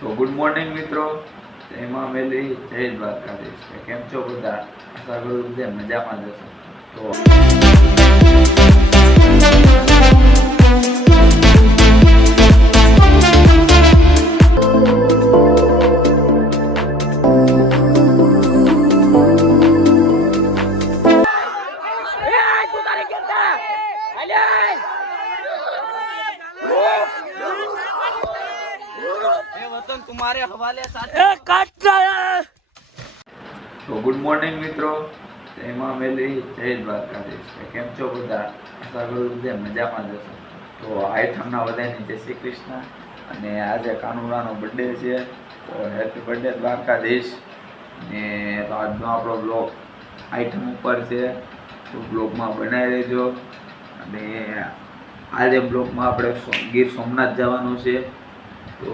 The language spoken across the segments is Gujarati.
તો ગુડ મોર્નિંગ મિત્રો, એમાં મેલી જય દ્વારકાધીશ. કેમ છો બધા? આશા કરું કે મજામાં જ હશો. तुम्हारे हवाले તો ગુડ મોર્નિંગ મિત્રો, એમાં મેલી જય દ્વારકાધીશ. કેમ છો બધા? આશા કરું કે મજામાં જ હશો. તો આઈટમના બધાની જય શ્રી કૃષ્ણ. અને આજે કાનુડાનો બર્થડે છે, તો હેપી બર્થડે દ્વારકાધીશ. ને તો આજનો આપણો બ્લોગ આઈટમ ઉપર છે, તો બ્લોગમાં બનાવી દેજો. અને આજે બ્લોગમાં આપણે ગીર સોમનાથ જવાનું છે, તો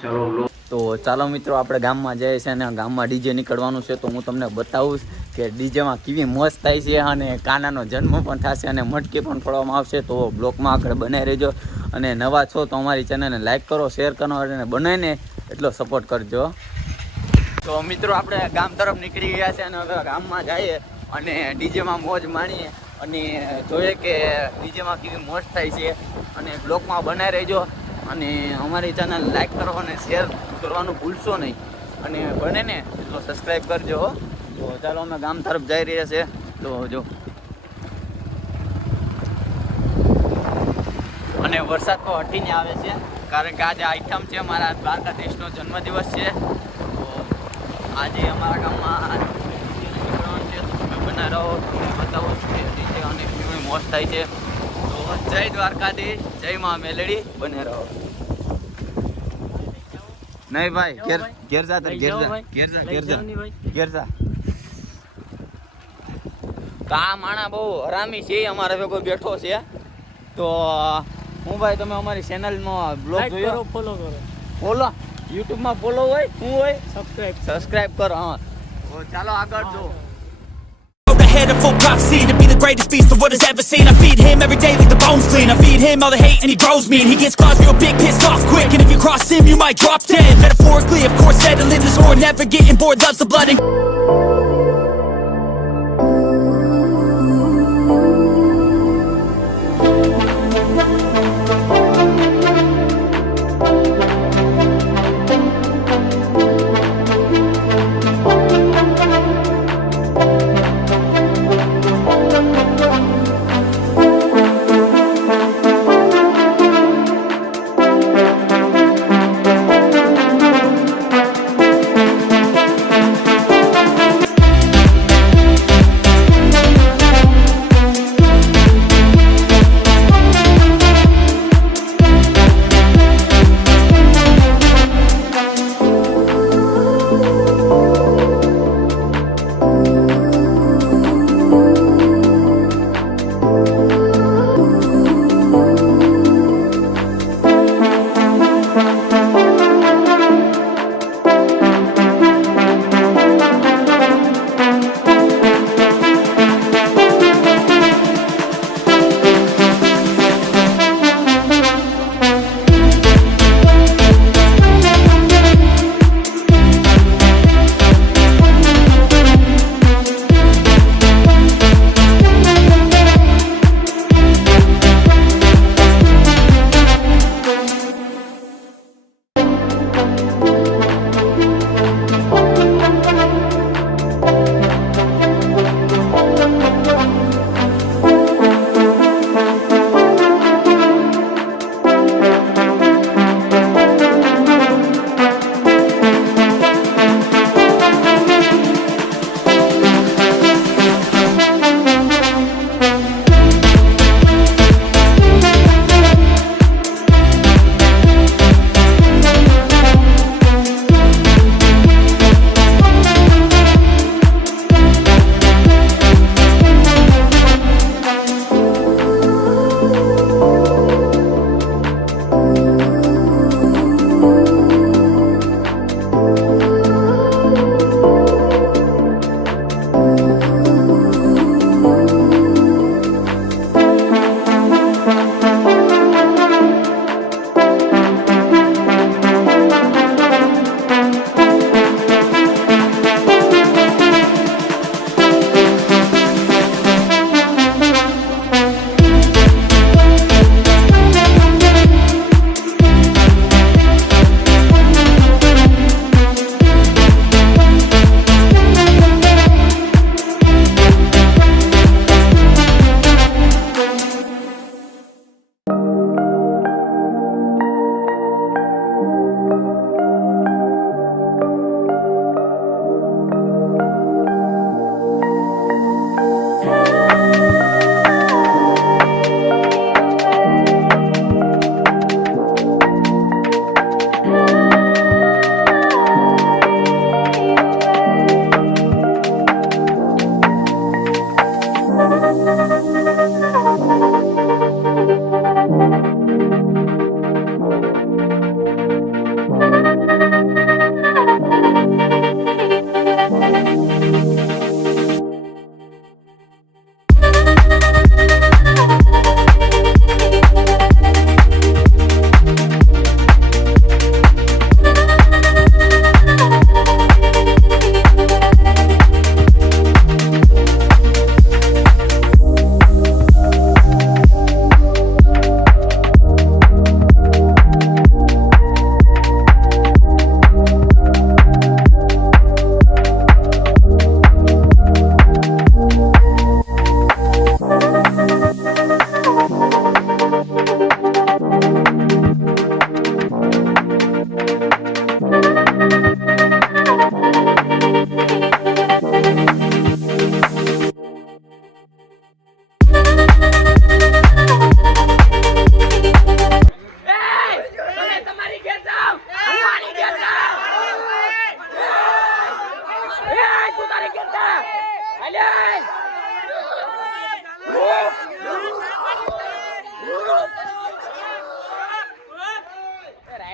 ચલો બ્લોગ. તો ચાલો મિત્રો, આપણે ગામમાં જઈએ છીએ અને ગામમાં ડીજે નીકળવાનું છે. તો હું તમને બતાવું કે ડીજેમાં કેવી મોજ થાય છે અને કાનાનો જન્મ પણ થશે અને મટકી પણ ફોડવામાં આવશે. તો બ્લોગમાં આગળ બનાવી રહેજો. અને નવા છો તો અમારી ચેનલને લાઈક કરો, શેર કરો અને બનાવીને એટલો સપોર્ટ કરજો. તો મિત્રો, આપણે ગામ તરફ નીકળી ગયા છે અને હવે ગામમાં જઈએ અને ડીજેમાં મોજ માણીએ અને જોઈએ કે ડીજેમાં કેવી મોજ થાય છે. અને બ્લોગમાં બનાવી રહેજો અને અમારી ચેનલ લાઈક કરો અને શેર કરવાનું ભૂલશો નહીં. અને બને ને એટલો સબસ્ક્રાઈબ કરજો. તો ચાલો, અમે ગામ તરફ જઈ રહ્યા છે. તો જો, અને વરસાદ તો હટીને આવે છે, કારણ કે આજે આઈટમ છે, મારા દ્વારકાધીશનો જન્મદિવસ છે. તો આજે અમારા ગામમાં નીકળવાનું છે. તો તમે બના રહો, તમને બતાવો કે રીતે અને કેવી મોજ થાય છે. તો જય દ્વારકાધીશ, જય મા મેલડી, બને રહો. નહીં ભાઈ, ઘેર જા, ઘેર જા. તો આ માણા બહુ હરામી છે, અમારા ભેગો બેઠો છે. તો હું ભાઈ, તમે અમારી ચેનલમાં બ્લોગ જોયો? ફોલો કરો. ફોલો યુટ્યુબમાં ફોલો હોય, શું હોય? સબસ્ક્રાઇબ કરો. હા, તો ચાલો આગળ જો. Head of full prophecy to be the greatest beast the world has ever seen. I feed him every day like the bones clean. I feed him all the hate and he grows me. And he gets claws real big, pissed off quick. And if you cross him, you might drop dead. Metaphorically, of course, settling the score, never getting bored, loves the blood and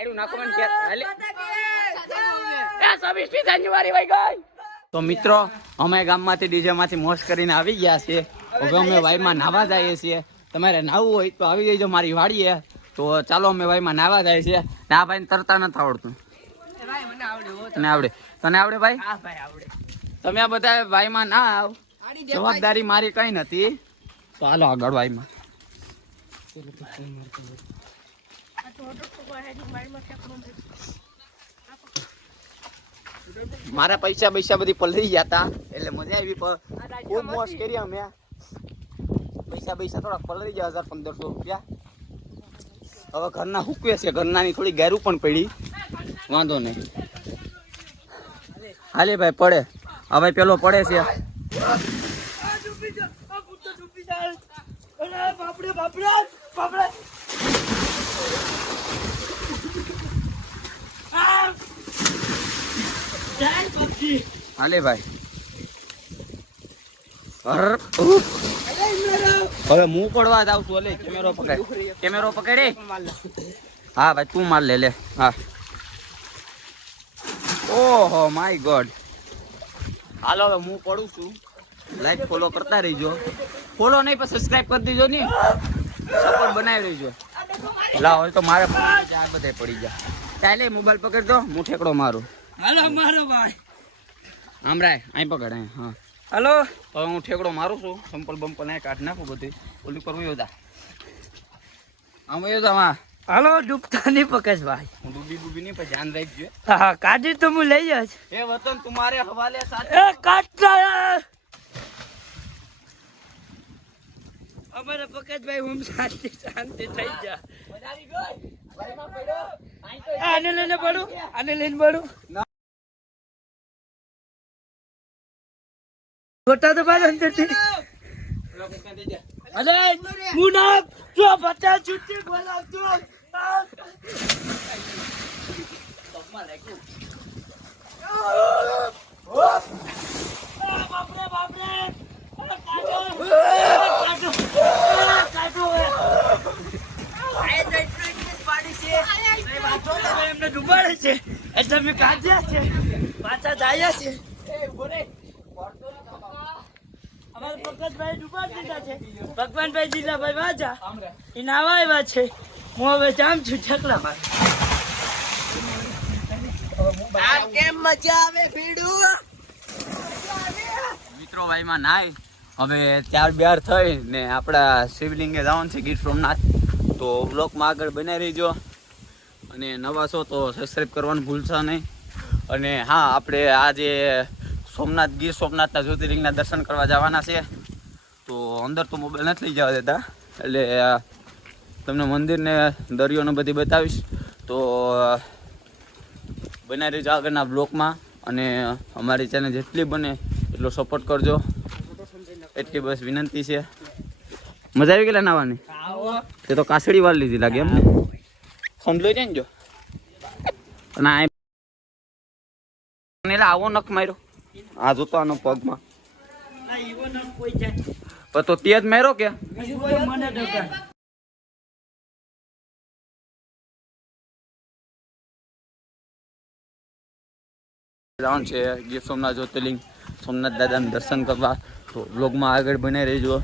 રાયડું નાખવાનું કે હાલે એ 26મી જાન્યુઆરી વઈ ગઈ. તો મિત્રો અમે ગામમાંથી ડીજે માંથી મોજ કરીને આવી ગયા છીએ. હવે અમે વાઈમાં નાવા જઈએ છીએ. તમારે નાવું હોય તો આવી જજો મારી વાડીએ. તો ચાલો અમે વાઈમાં નાવા જઈએ છીએ. ના ભાઈ તરતા નથી આવડતું. તને આવડે? તને આવડે ભાઈ? તમે આ બધા વાઈમાં ના આવ, જવાબદારી મારી કઈ નથી. તો હાલો આગળ વાઈમાં. મારા પૈસા બધી પલરી ગયા હતા એટલે મજા આવી. ખૂબ મોજ કરી અમે. પૈસા થોડા પલરી ગયા 1000-1500 રૂપિયા. હવે ઘરના હુકવે છે, ઘરનાની થોડી ગેરું પણ પડી, વાંધો નહીં. હાલે ભાઈ પડે. હવે પેલો પડે છે. હાલે ભાઈ હવે હું પડવા જાઉં છું. અલે કેમેરો પકડે. હા ભાઈ તું માર લે. હા ઓહો માય ગોડ. હાલો હવે હું પડું છું. લાઈક ફોલો કરતા રહીજો. ફોલો નહીં પણ સબસ્ક્રાઇબ કરી દેજો ને, સપોર્ટ બનાવી દેજો. લાવ હવે તો મારે આ બધે પડી ગયા. ચાલે મોબાઈલ પકડ દો, હું ઠેકડો મારું. હાલો મારો ભાઈ આમરાય અહીં પકડ. હા હાલો હવે હું ઠેકડો મારું છું. સંપલ બંપલ અહીં કાઢ નાખું બધું. ઓલી પર વયો જા. આમ વયો જા. હા હાલો ડૂબતા નહીં પકડ ભાઈ. હું ડૂબી નહીં પણ ધ્યાન રાખજો. હા કાઢી તો હું લઈ જ. એ વતન તુમારે હવાલે સાથ. એ કાઢતા અમારે પકડ ભાઈ હું શાંતિ થઈ જા. આને લઈને પડું. ગોટા તો બાર અંદરથી. અરે મુના જો બતા છૂટી બોલાવતો. બાપરે એમને ડુબાડે છે એટલે અમે કાઢ્યા છે. પાછા જાય છે. અમારે પંકજભાઈ ડુબાડી દીધા છે. ભગવાનભાઈ જીલાભાઈ વાજા એ નાવા આવ્યા છે. હું હવે જામ છું ઠેકડામાં. કેમ મજા આવે ભીડું. મિત્રો ભાઈમાં નાય હવે ત્યાર થઈ ને આપણા શિવલિંગે જવાનું છે ગીર સોમનાથ. તો બ્લોગમાં આગળ બનાવી રહીજો. અને નવા છો તો સબસ્ક્રાઈબ કરવાનું ભૂલશો નહીં. અને હા આપણે આજે ગીર સોમનાથના જ્યોતિર્લિંગના દર્શન કરવા જવાના છે. તો અંદર તો મોબાઈલ નથી લઈ જવા દેતા, એટલે તમને મંદિરને દરિયોને બધી બતાવીશ. તો બનાવી રહીજો આગળના બ્લોગમાં. અને અમારી ચેનલ જેટલી બને એટલો સપોર્ટ કરજો, એટલી બસ વિનંતી છે. મજા આવી ગયેલા નાવાની? તે તો કાસડી વાર લીધી લાગે એમ ને. સમજો છે ને જો. અને આવો નખ માર્યો. આ જોતો આનો પગમાં. તો તે જ માર્યો કે છે ગીર સોમનાથ જ્યોતિર્લિંગ સોમનાથ દાદાનું દર્શન કરવા. તો બ્લોગમાં આગળ બનાવી રહેજો.